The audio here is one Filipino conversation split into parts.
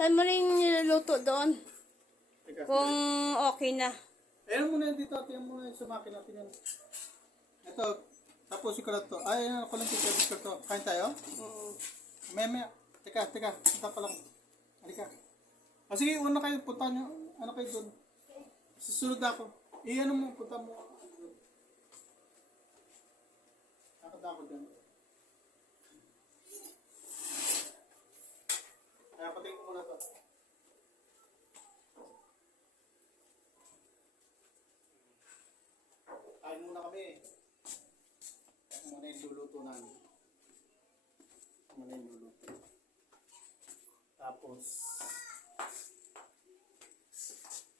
Tayo mo rin niluluto doon. Teka, Kung okay na. ayan muna dito. Ayan muna yung sumakin natin yan. Ito. Tapusin ko lang to. Ay, ayan ako lang titibis ko to. Kain tayo? Oo. Maya. Teka. Punta pa lang. Halika. O sige, una kayo. Punta nyo. Ano kayo doon? Susunod ako. Ano mo. Punta mo. Nakada ako dyan. Kaya patingin ko muna to. Kain muna kami. Muna yung luluto namin. Muna yung luluto. Tapos,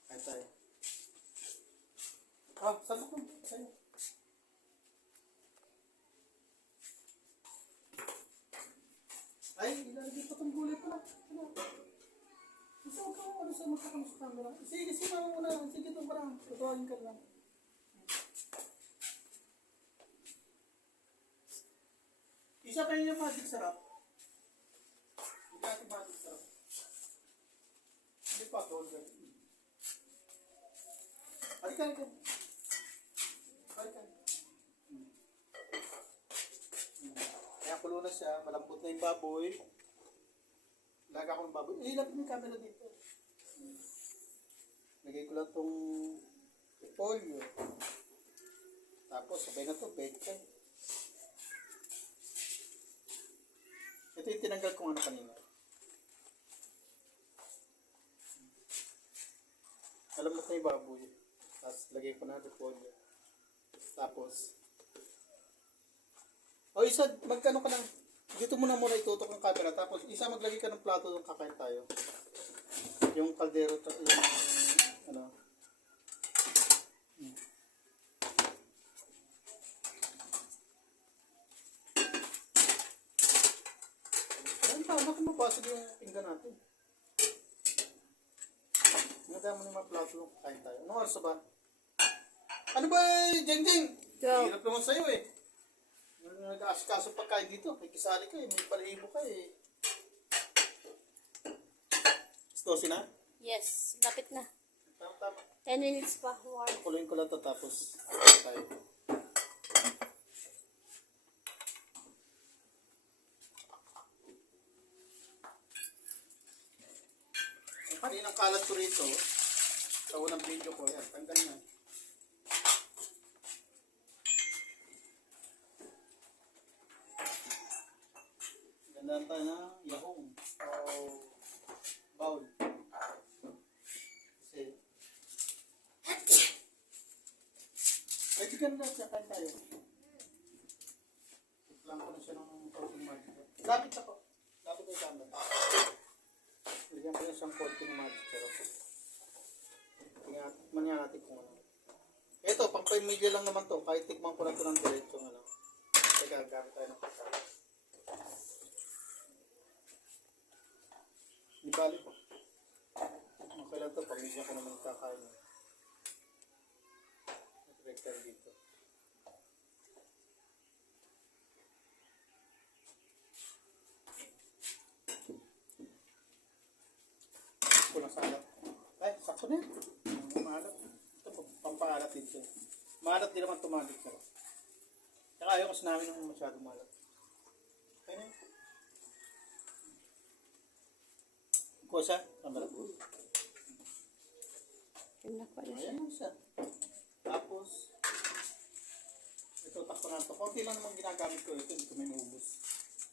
kain tayo. Saan ako? Tayo. Ay, ilalagay pa itong gulay pala. Gusto ko ano sa magkakaroon sa camera. Sige, mama muna. Sige, ito parang. Tutuwagin ka lang. Isa pa yung magic sarap. Hindi natin magic sarap. Hindi pa, golden. Halika. Kaya kulo na siya, malambot na yung baboy. Laga ko ng baboy. Ilagay mo yung camera dito. Lagay ko lang itong repolyo. Tapos sabay na ito, bacon. Ito yung tinanggal kong ano kanina. Malambot na yung baboy. Tapos lagay ko na repolyo. Tapos isa, magkano ka lang, dito muna itutok ang camera, tapos isa maglagay ka ng plato doon kakain tayo. Yung kaldero, yung ano. Ayun pa, baka mabasag yung pinggan natin. Nagdama mo na yung mga plato doon kakain tayo. Anong oras ba? Ano ba, Jengjeng? Hirap naman sa'yo eh. Nag-aasikaso pagkain dito, may kisali ka eh, may balahibo ka eh. Stosi na? Yes, lapit na. Tama. 10 minutes pa. Kuloyin ko lang ito tapos tayo. Ang kaninang kalat ko rito, sa unang video ko, yan, tanggal na. Gandaan tayo na yahong o bowl. Kasi pwede ganda siya, kain tayo. Lang ko na siya ng coating magic. Lapit ako. Lapit ko yung camera. Bigyan ko na siyang coating magic. Tikman niya natin kung ano. Ito, pang 5 million lang naman to. Kahit tikman ko na ito ng diretso ng ano. Teka, gamit tayo ng pagkain. Di bali po. Okay lang ito. Pag-media ko naman kakain. Nag-rector dito. Kulang sa alat. Ay, sakto na yan. Maalat. Ito, pampaalat dito. Maalat din naman tumalit siya. Tsaka ayaw kasi namin ng masyadong maalat. Okay na yun. Kuha siya? Kamera. Ayan lang siya. Tapos, ito takpo na ito. Kunti lang naman ginagamit ko. Ito, hindi ko may naubos.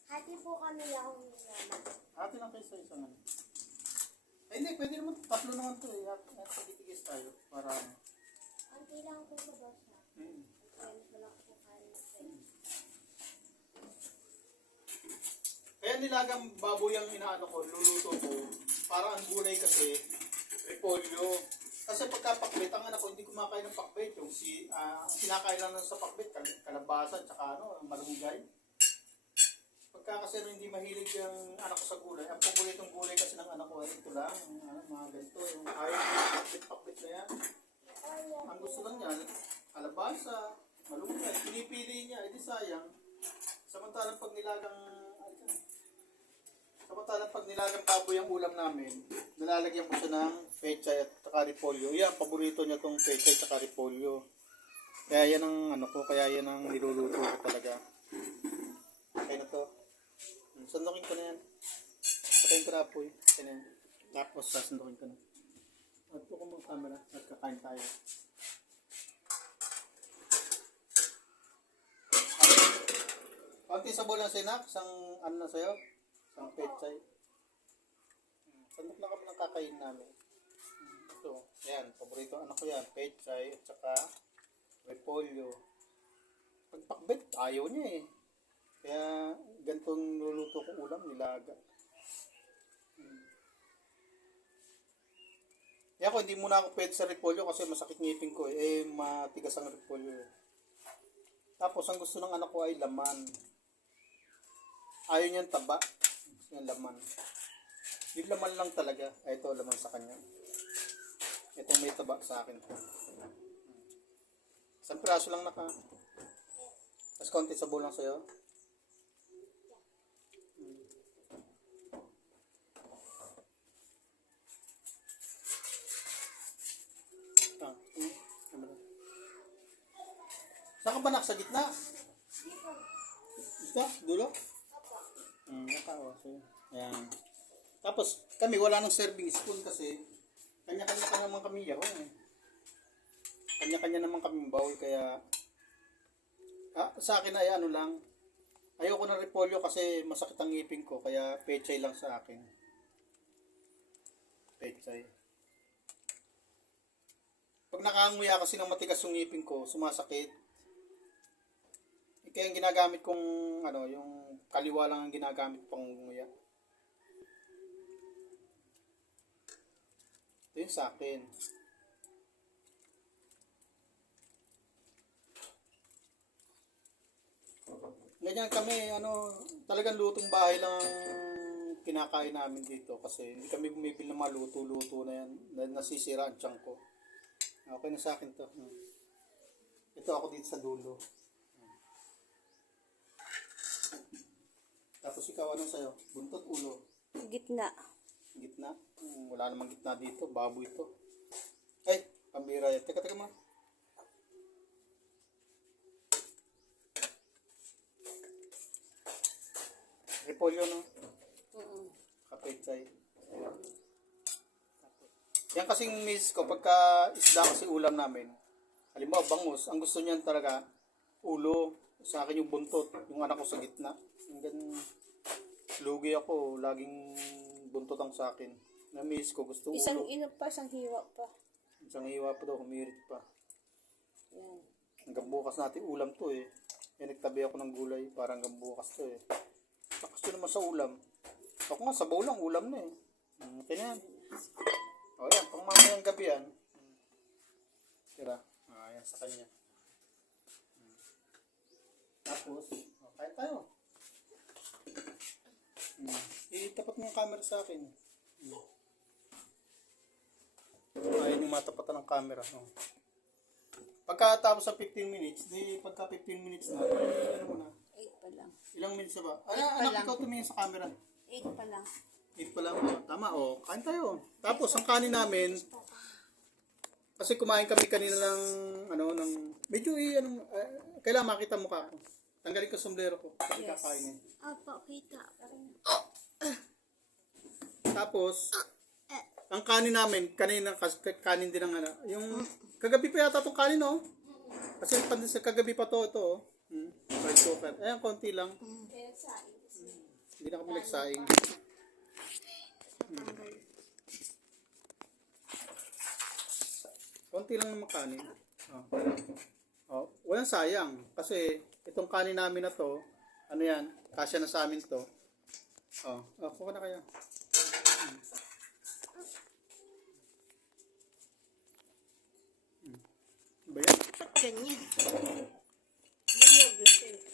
Hati po kami lang ni Mama. Hati lang kayo sa isang ano. Ay, hindi. Pwede naman. Tatlo naman ito eh. At pagtitigis tayo. Para ano. Anti lang po sa basa. Wala ko po kain. Kaya nilagang baboy ang inaano ko, luluto ko. Para ang gulay kasi, repolyo. Kasi pagka-pakbet, ang anak ko hindi kumakain ng pakbet. Yung sinakain lang sa pakbet, kalabasan, tsaka ano, malunggay. Pagka kasi hindi mahilig yung anak ko sa gulay, ang paboritong gulay kasi ng anak ko ay ito lang, mga ganito, yung ayaw yung pakbet na yan. Ang gusto lang yan, kalabasa, malunggay, pinipili niya, edi sayang. Samantalang pag nilagang, Samantalang pag nilagang baboy ang ulam namin, nilalagyan ko siya ng pechay at saka repolyo. Yan, paborito niya tong pechay at saka repolyo. Kaya yan ang ano ko, kaya yan ang niluluto ko talaga. Okay na to. Sandukin ko na yan. Patayin ko na apoy. Okay na yan. Tapos sasandukin ko na. At po ko mga camera at kakain tayo. Konti sabon lang sinak, isang ano na sa'yo? Isang pechay. Sandok na kami ng kakain namin. Ito, yan, paborito ano ko yan, pechay at saka repolyo. Pagpakbet, ayaw niya eh. Kaya ganitong niluluto ko ulam, nilaga. Kaya ako, hindi muna ako pwede sa repolyo kasi masakit ngipin ko eh. Matigas ang repolyo eh. Tapos, ang gusto ng anak ko ay laman. Ayaw niyang taba. Gusto niyang laman. Yung laman lang talaga. Ay, ito, laman sa kanya. Itong may taba sa akin. Isang piraso lang naka. Tapos, konti sabon lang sa'yo. Saan ka ba nak? Sa gitna? Gusto? Dulo? Nakawa. Ayan. Tapos, kami wala nang serving spoon kasi kanya-kanya pa naman kami yaw eh. Kanya-kanya naman kami bowl kaya sa akin ay ano lang. Ayoko ng repolyo kasi masakit ang ngipin ko kaya pechay lang sa akin. Pechay. Pag nakanguya kasi ng matigas yung ngipin ko, sumasakit. Kaya yung ginagamit kong ano, yung kaliwa lang ang ginagamit pang nguya. Ito yung sa akin. Ganyan kami, ano, talagang lutong bahay lang ang kinakain namin dito kasi hindi kami bumibili ng mga luto-luto na yan. Nasisira ang tiyan ko. Okay na sa akin to. Ito ako dito sa dulo. Tapos ikaw ano sa'yo? Buntot, ulo? Gitna. Gitna? Wala namang gitna dito. Baboy ito. Ay, pambira yan. Teka mo. Repolyo, no? Kapechay. Yan kasing miss ko, pagka isda kasi ulam namin. Halimbawa, bangus. Ang gusto niyan talaga, ulo. Sa akin yung buntot. Yung anak ko sa gitna. Hanggang lugi ako, laging buntot ang sa akin. Na-miss ko, gusto ulo. Isang ino pa, isang hiwa pa. Isang hiwa pa daw, humirit pa. Yan. Hanggang bukas natin ulam to eh. Nagtabi ako ng gulay, parang hanggang bukas to eh. Tapos yun naman sa ulam. Ako nga, sabaw lang, ulam na eh. Okay na yan. O yan, pang mamayang gabi yan. Tira, yan sa kanya. Tapos, kain tayo. Itapat mo yung camera sa akin. Ayun yung matapatan ng camera. Pagkatapos sa 15 minutes, pagka 15 minutes na, ano mo na? 8 pa lang. Ilang minutes na ba? pa Anak, lang. ikaw tumingin sa camera. 8 pa lang. 8 pa lang. Tama, kain tayo. Tapos, ang kanin namin, kasi kumain kami kanina ng, medyo kailangan makita mukha ko. Tanggalin ko sombrero ko. Kasi Yes. kakainin. Opo, kita. Tapos, ang kanin namin, kanina, kanin din ang yung, kagabi pa yata itong kanin, oh. Kasi sa kagabi pa to, ito, oh. Rice cooker. Ayan, konti lang. Hindi na kami nagsaing. Konti lang naman kanin. Walang sayang. Kasi, itong kanin namin na to, ano yan, kasya na sa amin to. Kuha na kayo. Ba yan? Ba't ganyan? Yan yung gusto eh.